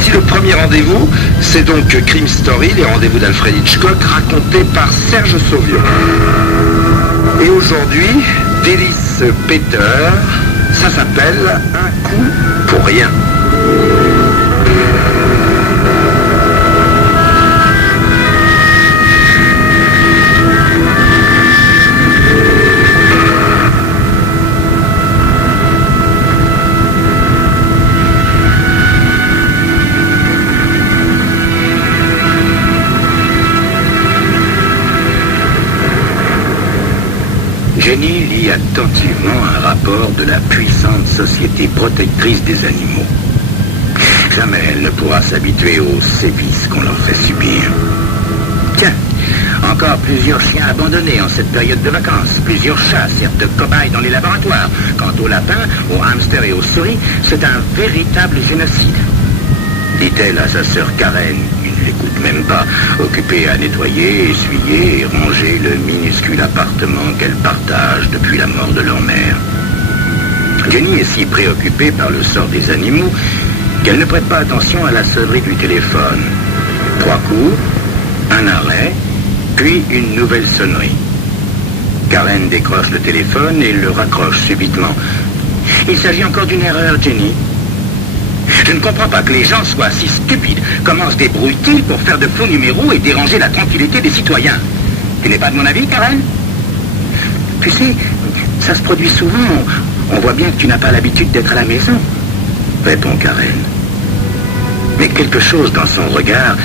Voici le premier rendez-vous. C'est donc Crime Story, les rendez-vous d'Alfred Hitchcock, racontés par Serge Sauvieux. Et aujourd'hui, Délice Peter, ça s'appelle Un coup pour rien. Jenny lit attentivement un rapport de la puissante société protectrice des animaux. Jamais elle ne pourra s'habituer aux sévices qu'on leur fait subir. Tiens, encore plusieurs chiens abandonnés en cette période de vacances. Plusieurs chats servent de cobayes dans les laboratoires. Quant aux lapins, aux hamsters et aux souris, c'est un véritable génocide. Dit-elle à sa sœur Karen, qui ne l'écoute même pas, occupée à nettoyer, essuyer et ranger le minuscule appartement qu'elle partage depuis la mort de leur mère. Jenny est si préoccupée par le sort des animaux qu'elle ne prête pas attention à la sonnerie du téléphone. 3 coups, un arrêt, puis une nouvelle sonnerie. Karen décroche le téléphone et le raccroche subitement. Il s'agit encore d'une erreur, Jenny. Je ne comprends pas que les gens soient si stupides. Comment se débrouillent-ils pour faire de faux numéros et déranger la tranquillité des citoyens? Tu n'es pas de mon avis, Karen? Tu sais, ça se produit souvent. On voit bien que tu n'as pas l'habitude d'être à la maison. Répond Karen. Mais quelque chose dans son regard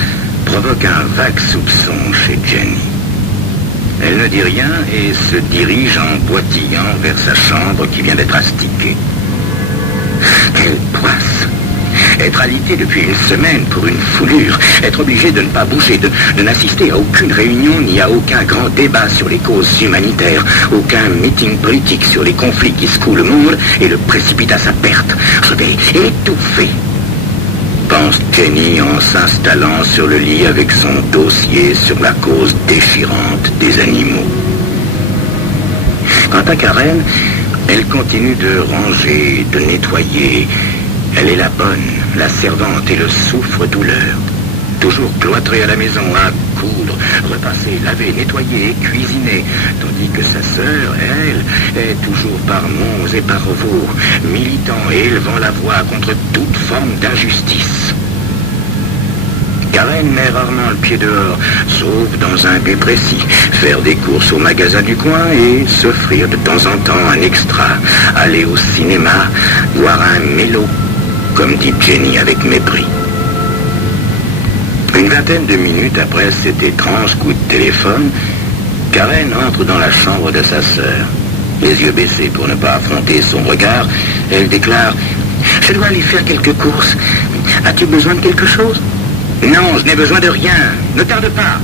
provoque un vague soupçon chez Jenny. Elle ne dit rien et se dirige en boitillant vers sa chambre qui vient d'être astiquée. Quelle poisse! Être alité depuis une semaine pour une foulure, être obligé de ne pas bouger, de n'assister à aucune réunion ni à aucun grand débat sur les causes humanitaires, aucun meeting politique sur les conflits qui secouent le monde et le précipitent à sa perte. Je vais étouffer, pense Jenny en s'installant sur le lit avec son dossier sur la cause déchirante des animaux. Quant à Karen, elle continue de ranger, de nettoyer. Elle est la bonne, la servante et le souffre-douleur. Toujours cloîtrée à la maison, à coudre, repasser, laver, nettoyer et cuisiner. Tandis que sa sœur, elle, est toujours par monts et par vaux, militant et élevant la voix contre toute forme d'injustice. Karen met rarement le pied dehors, sauf dans un but précis, faire des courses au magasin du coin et s'offrir de temps en temps un extra, aller au cinéma, voir un mélo, comme dit Jenny avec mépris. Une vingtaine de minutes après cet étrange coup de téléphone, Karen entre dans la chambre de sa sœur. Les yeux baissés pour ne pas affronter son regard, elle déclare « Je dois aller faire quelques courses. As-tu besoin de quelque chose ?»« Non, je n'ai besoin de rien. Ne tarde pas. »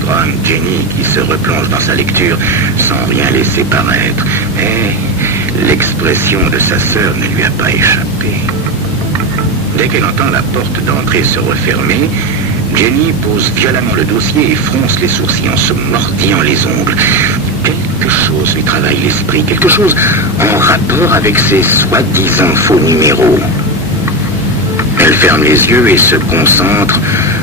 grogne Jenny qui se replonge dans sa lecture sans rien laisser paraître. Mais l'expression de sa sœur ne lui a pas échappé. Dès qu'elle entend la porte d'entrée se refermer, Jenny pose violemment le dossier et fronce les sourcils en se mordillant les ongles. Quelque chose lui travaille l'esprit, quelque chose en rapport avec ces soi-disant faux numéros. Elle ferme les yeux et se concentre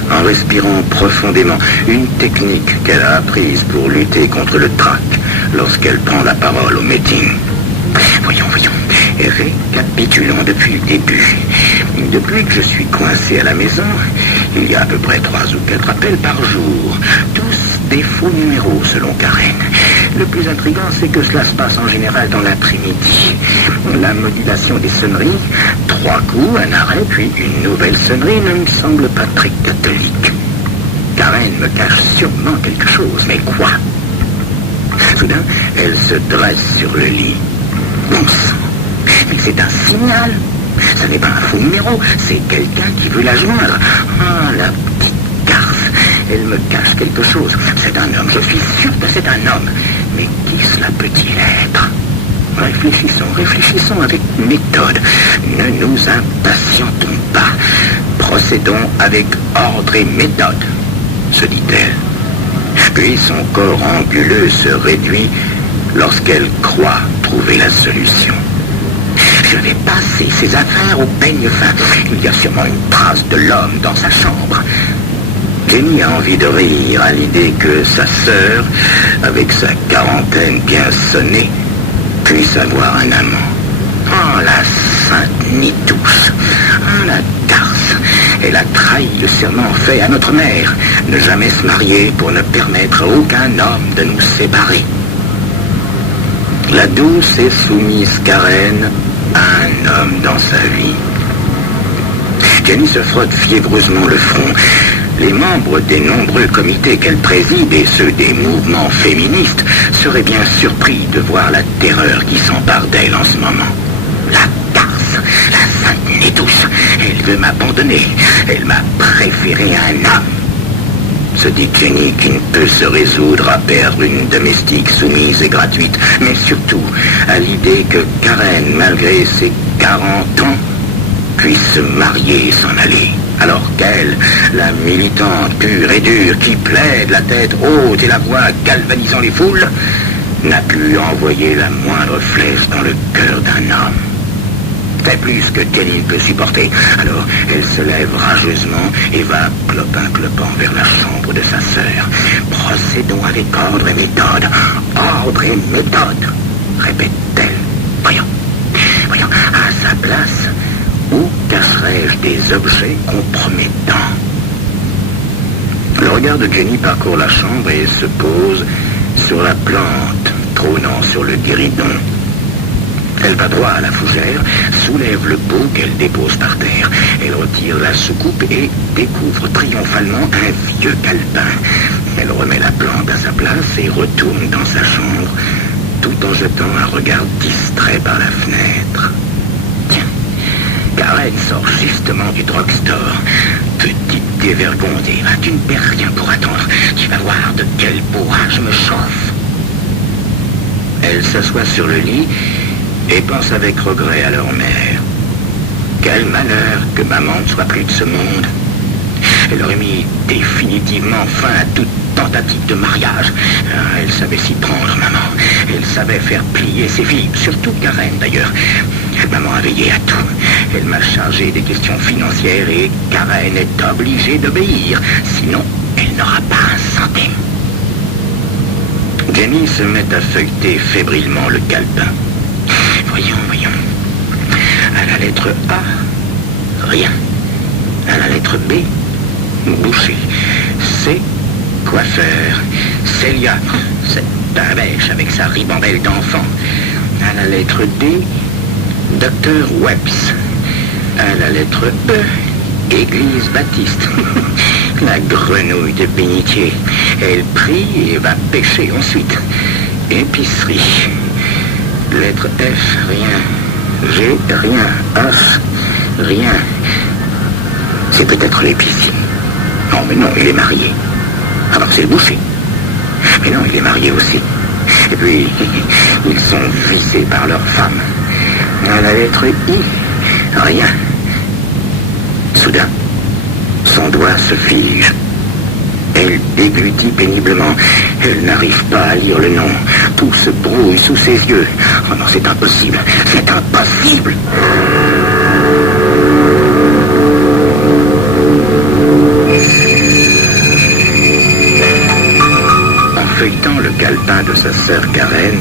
en respirant profondément, une technique qu'elle a apprise pour lutter contre le trac lorsqu'elle prend la parole au meeting. Voyons. Récapitulons depuis le début. Depuis que je suis coincé à la maison, il y a à peu près 3 ou 4 appels par jour. Tous des faux numéros, selon Karen. Le plus intriguant, c'est que cela se passe en général dans l'après-midi. La modulation des sonneries, 3 coups, un arrêt, puis une nouvelle sonnerie ne me semble pas très catholique. Karen me cache sûrement quelque chose, mais quoi? Soudain, elle se dresse sur le lit. Bon sang, mais c'est un signal. Ce n'est pas un faux numéro, c'est quelqu'un qui veut la joindre. Ah, la petite garce, elle me cache quelque chose. C'est un homme, je suis sûr que c'est un homme. Mais qui cela peut-il être? Réfléchissons avec méthode. Ne nous impatientons pas. Procédons avec ordre et méthode, se dit-elle. Puis son corps anguleux se réduit lorsqu'elle croit trouver la solution. Je vais passer ses affaires au peigne fin. Il y a sûrement une trace de l'homme dans sa chambre. Jenny a envie de rire à l'idée que sa sœur, avec sa quarantaine bien sonnée, puisse avoir un amant. Oh, la sainte nitouche. Oh, la garce. Elle a trahi le serment fait à notre mère. Ne jamais se marier pour ne permettre à aucun homme de nous séparer. La douce et soumise Karen a un homme dans sa vie. Jenny se frotte fiévreusement le front. Les membres des nombreux comités qu'elle préside et ceux des mouvements féministes seraient bien surpris de voir la terreur qui s'empare d'elle en ce moment. La garce, la sainte nitouche, elle veut m'abandonner. Elle m'a préféré à un homme. Se dit Jenny qui ne peut se résoudre à perdre une domestique soumise et gratuite, mais surtout à l'idée que Karen, malgré ses 40 ans, puisse se marier et s'en aller. Alors qu'elle, la militante pure et dure qui plaide la tête haute et la voix galvanisant les foules, n'a pu envoyer la moindre flèche dans le cœur d'un homme. C'est plus que Jenny ne peut supporter. Alors elle se lève rageusement et va clopin-clopant vers la chambre de sa sœur. Procédons avec ordre et méthode. Ordre et méthode, répète-t-elle. Voyons, à sa place, où cacherais-je des objets compromettants? Le regard de Jenny parcourt la chambre et se pose sur la plante trônant sur le guéridon. Elle va droit à la fougère, soulève le pot qu'elle dépose par terre. Elle retire la soucoupe et découvre triomphalement un vieux calepin. Elle remet la plante à sa place et retourne dans sa chambre, tout en jetant un regard distrait par la fenêtre. Tiens, Karen sort justement du drugstore. Petite dévergondée, tu ne perds rien pour attendre. Tu vas voir de quel bois je me chauffe. Elle s'assoit sur le lit et pense avec regret à leur mère. Quel malheur que maman ne soit plus de ce monde. Elle aurait mis définitivement fin à toute tentative de mariage. Elle savait s'y prendre, maman. Elle savait faire plier ses filles, surtout Karen d'ailleurs. Maman a veillé à tout. Elle m'a chargé des questions financières et Karen est obligée d'obéir. Sinon, elle n'aura pas un centime. Jenny se met à feuilleter fébrilement le calepin. Voyons. À la lettre A, rien. À la lettre B, boucher. C, coiffeur. Célia, cette bêche avec sa ribambelle d'enfant. À la lettre D, docteur Webbs. À la lettre E, église baptiste. La grenouille de bénitier. Elle prie et va pêcher ensuite. Épicerie. Lettre F, rien. G, rien. H, rien. C'est peut-être l'épicier. Non, mais non, il est marié. Alors c'est le boucher. Mais non, il est marié aussi. Et puis, ils sont vissés par leur femme. À la lettre I, rien. Soudain, son doigt se fige. Elle déglutit péniblement. Elle n'arrive pas à lire le nom. Tout se brouille sous ses yeux. Oh non, c'est impossible. C'est impossible. En feuilletant le calepin de sa sœur Karen,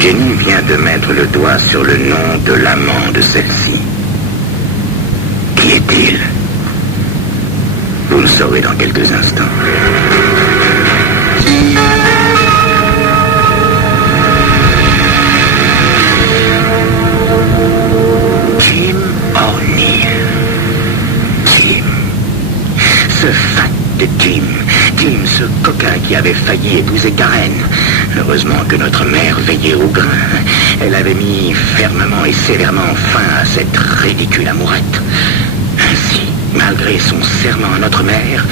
Jenny vient de mettre le doigt sur le nom de l'amant de celle-ci. Qui est-il? Vous le saurez dans quelques instants. Jim O'Neill. Jim. Ce fat de Jim. Jim, ce coquin qui avait failli épouser Karen. Heureusement que notre mère veillait au grain. Elle avait mis fermement et sévèrement fin à cette ridicule amourette. Ainsi, malgré son serment à notre mère,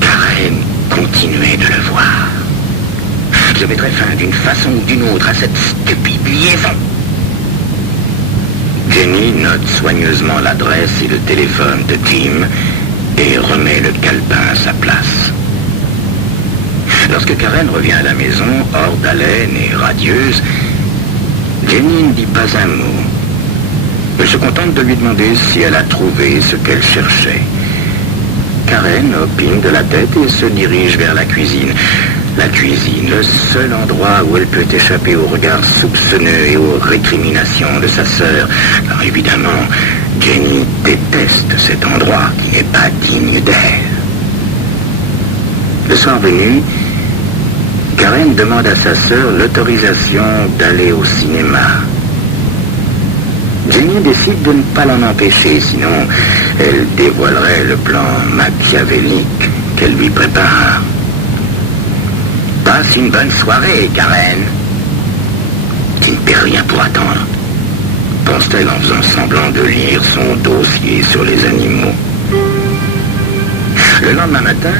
Karen continuait de le voir. Je mettrai fin d'une façon ou d'une autre à cette stupide liaison. Jenny note soigneusement l'adresse et le téléphone de Jim et remet le calepin à sa place. Lorsque Karen revient à la maison, hors d'haleine et radieuse, Jenny ne dit pas un mot, Elle se contente de lui demander si elle a trouvé ce qu'elle cherchait. Karen opine de la tête et se dirige vers la cuisine. La cuisine, le seul endroit où elle peut échapper au regard soupçonneux et aux récriminations de sa sœur. Alors évidemment, Jenny déteste cet endroit qui n'est pas digne d'elle. Le soir venu, Karen demande à sa sœur l'autorisation d'aller au cinéma. Jenny décide de ne pas l'en empêcher, sinon elle dévoilerait le plan machiavélique qu'elle lui prépare. Passe une bonne soirée, Karen. Tu ne perds rien pour attendre, pense-t-elle en faisant semblant de lire son dossier sur les animaux. Le lendemain matin,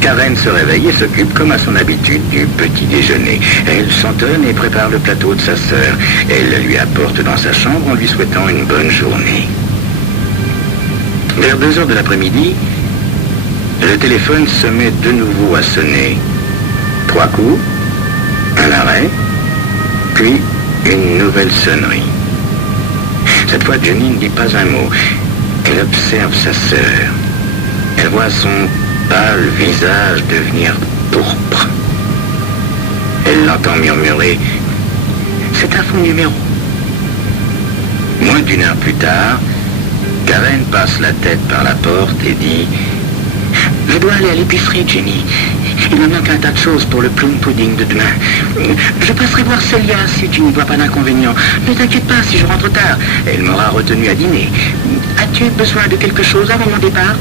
Karen se réveille et s'occupe comme à son habitude du petit déjeuner. Elle s'entonne et prépare le plateau de sa sœur. Elle le lui apporte dans sa chambre en lui souhaitant une bonne journée. Vers 2 heures de l'après-midi, le téléphone se met de nouveau à sonner. 3 coups, un arrêt, puis une nouvelle sonnerie. Cette fois, Jenny ne dit pas un mot. Elle observe sa sœur. Elle voit son pâle visage devenir pourpre. Elle l'entend murmurer « C'est un faux numéro ». Moins d'1 heure plus tard, Karen passe la tête par la porte et dit « Je dois aller à l'épicerie, Jenny. Il me manque un tas de choses pour le plum pudding de demain. Je passerai voir Celia si tu ne vois pas d'inconvénient. Ne t'inquiète pas si je rentre tard. Elle m'aura retenu à dîner. As-tu besoin de quelque chose avant mon départ ?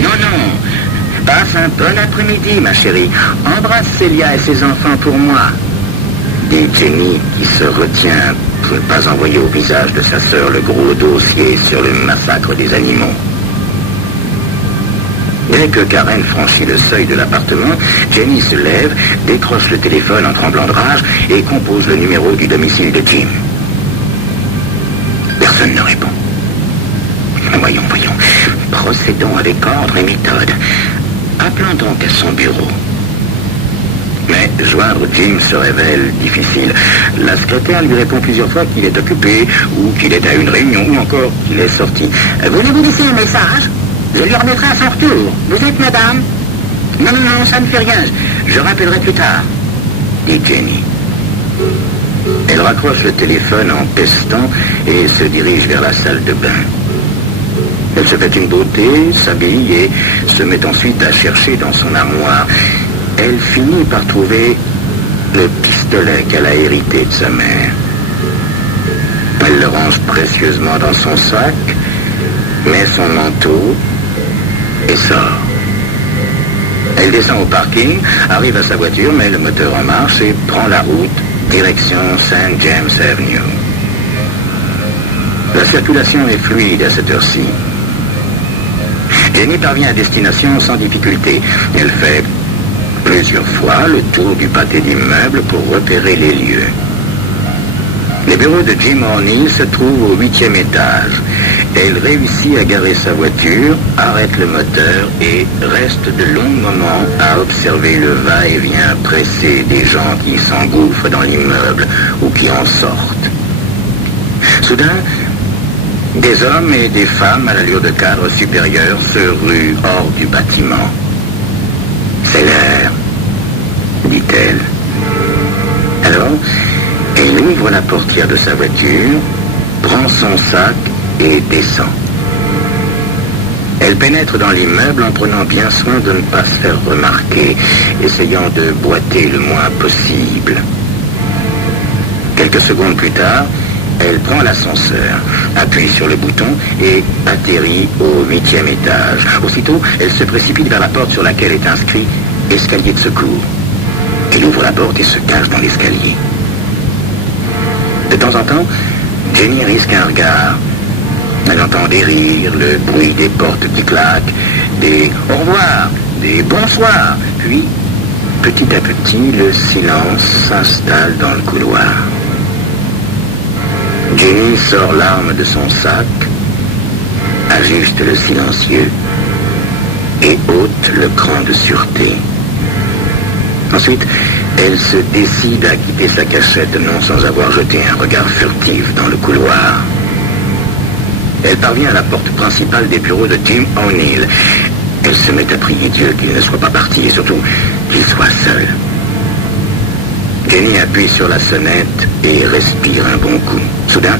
Non, non. Passe un bon après-midi, ma chérie. Embrasse Celia et ses enfants pour moi. Dit Jenny, qui se retient pour ne pas envoyer au visage de sa sœur le gros dossier sur le massacre des animaux. Dès que Karen franchit le seuil de l'appartement, Jenny se lève, décroche le téléphone en tremblant de rage et compose le numéro du domicile de Jim. Personne ne répond. Voyons. Procédons avec ordre et méthode. Appelons donc à son bureau. Mais joindre Jim se révèle difficile. La secrétaire lui répond plusieurs fois qu'il est occupé, ou qu'il est à une réunion, ou encore qu'il est sorti. Voulez-vous laisser un message ? Je lui remettrai à son retour. Vous êtes madame ? Non, ça ne fait rien. Je rappellerai plus tard, dit Jenny. Elle raccroche le téléphone en pestant et se dirige vers la salle de bain. Elle se fait une beauté, s'habille et se met ensuite à chercher dans son armoire. Elle finit par trouver le pistolet qu'elle a hérité de sa mère. Elle le range précieusement dans son sac, met son manteau et sort. Elle descend au parking, arrive à sa voiture, met le moteur en marche et prend la route direction St. James Avenue. La circulation est fluide à cette heure-ci. Jenny parvient à destination sans difficulté. Elle fait plusieurs fois le tour du pâté d'immeubles pour repérer les lieux. Les bureaux de Jim O'Neill se trouvent au 8e étage. Elle réussit à garer sa voiture, arrête le moteur et reste de longs moments à observer le va-et-vient pressé des gens qui s'engouffrent dans l'immeuble ou qui en sortent. Soudain, des hommes et des femmes à l'allure de cadres supérieurs se ruent hors du bâtiment. « C'est l'heure, dit-elle. Alors, elle ouvre la portière de sa voiture, prend son sac et descend. Elle pénètre dans l'immeuble en prenant bien soin de ne pas se faire remarquer, essayant de boiter le moins possible. Quelques secondes plus tard, elle prend l'ascenseur, appuie sur le bouton et atterrit au 8e étage. Aussitôt, elle se précipite vers la porte sur laquelle est inscrit « Escalier de secours ». Elle ouvre la porte et se cache dans l'escalier. De temps en temps, Jenny risque un regard. Elle entend des rires, le bruit des portes qui claquent, des « au revoir », des « bonsoir ». Puis, petit à petit, le silence s'installe dans le couloir. Jenny sort l'arme de son sac, ajuste le silencieux et ôte le cran de sûreté. Ensuite, elle se décide à quitter sa cachette, non sans avoir jeté un regard furtif dans le couloir. Elle parvient à la porte principale des bureaux de Jim O'Neill. Elle se met à prier Dieu qu'il ne soit pas parti et surtout qu'il soit seul. Jenny appuie sur la sonnette et respire un bon coup. Soudain,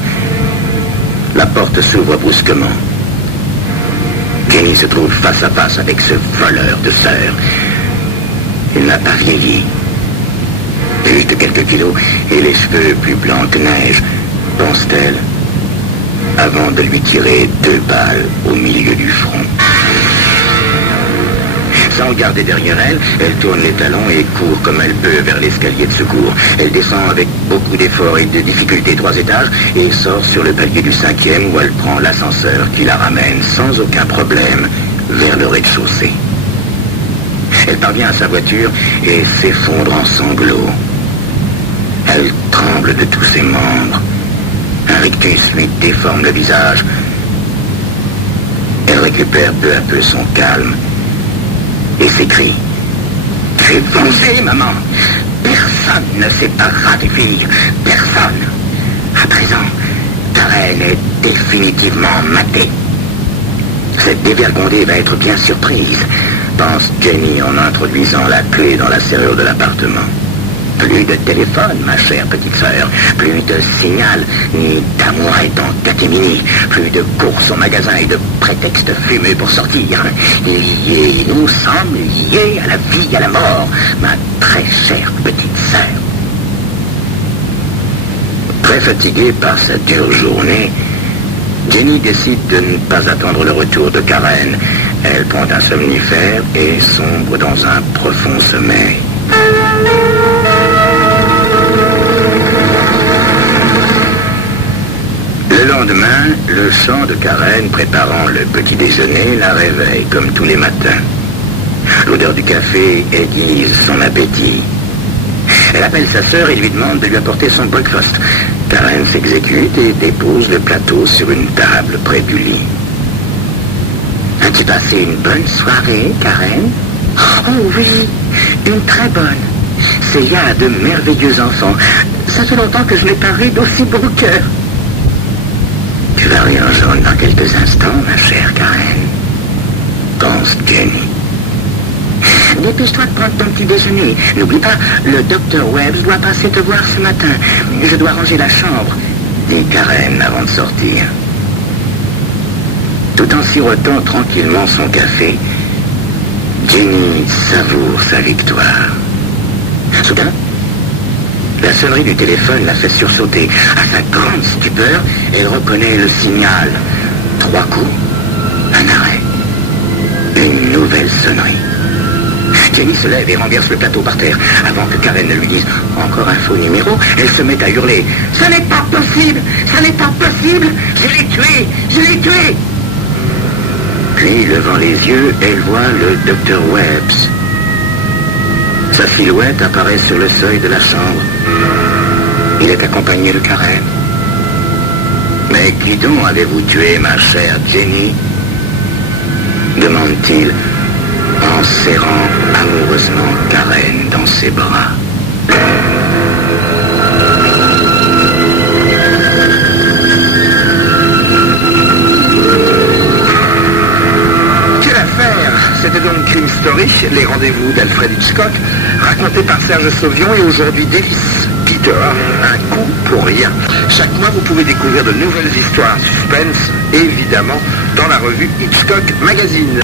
la porte s'ouvre brusquement. Jenny se trouve face à face avec ce voleur de sœurs. Il n'a pas vieilli. Juste quelques kilos et les cheveux plus blancs que neige, pense-t-elle, avant de lui tirer 2 balles au milieu du front. Sans regarder derrière elle, elle tourne les talons et court comme elle peut vers l'escalier de secours. Elle descend avec beaucoup d'efforts et de difficultés 3 étages et sort sur le palier du 5e où elle prend l'ascenseur qui la ramène sans aucun problème vers le rez-de-chaussée. Elle parvient à sa voiture et s'effondre en sanglots. Elle tremble de tous ses membres. Un rictus lui déforme le visage. Elle récupère peu à peu son calme et s'écrie. « Tu es vengée, maman. Personne ne séparera des filles. Personne. À présent, Karen est définitivement matée. Cette dévergondée va être bien surprise, pense Jenny en introduisant la clé dans la serrure de l'appartement. Plus de téléphone, ma chère petite sœur. Plus de signal, ni d'amour étant catémini. Plus de courses au magasin et de prétextes fumeux pour sortir. Liés, nous sommes liés à la vie et à la mort, ma très chère petite sœur. Très fatiguée par sa dure journée, Jenny décide de ne pas attendre le retour de Karen. Elle prend un somnifère et sombre dans un profond sommeil. Le lendemain, le chant de Karen préparant le petit déjeuner la réveille comme tous les matins. L'odeur du café aiguise son appétit. Elle appelle sa sœur et lui demande de lui apporter son breakfast. Karen s'exécute et dépose le plateau sur une table près du lit. « As-tu passé une bonne soirée, Karen ?»« Oh oui, une très bonne. Célia a de merveilleux enfants. Ça fait longtemps que je n'ai pas ri d'aussi beau cœur. » « Tu vas rire jaune dans quelques instants, ma chère Karen, » pense Jenny. « Dépêche-toi de prendre ton petit déjeuner. N'oublie pas, le docteur Webbs doit passer te voir ce matin. Je dois ranger la chambre, » dit Karen avant de sortir. Tout en sirotant tranquillement son café, Jenny savoure sa victoire. Soudain, la sonnerie du téléphone la fait sursauter. À sa grande stupeur, elle reconnaît le signal. 3 coups, un arrêt, une nouvelle sonnerie. Jenny se lève et renverse le plateau par terre. Avant que Karen ne lui dise « Encore un faux numéro », elle se met à hurler « Ça n'est pas possible! Ça n'est pas possible! Je l'ai tué! Je l'ai tué !» Puis, levant les yeux, elle voit le docteur Webbs. Sa silhouette apparaît sur le seuil de la chambre. Il est accompagné de Karen. « Mais qui donc avez-vous tué, ma chère Jenny ?» demande-t-il en serrant amoureusement Karen dans ses bras. Quelle affaire! C'était donc Crime Story, les rendez-vous d'Alfred Hitchcock, raconté par Serge Sauvion et aujourd'hui Délice Peter, un coup pour rien. Chaque mois, vous pouvez découvrir de nouvelles histoires suspense, évidemment, dans la revue Hitchcock Magazine.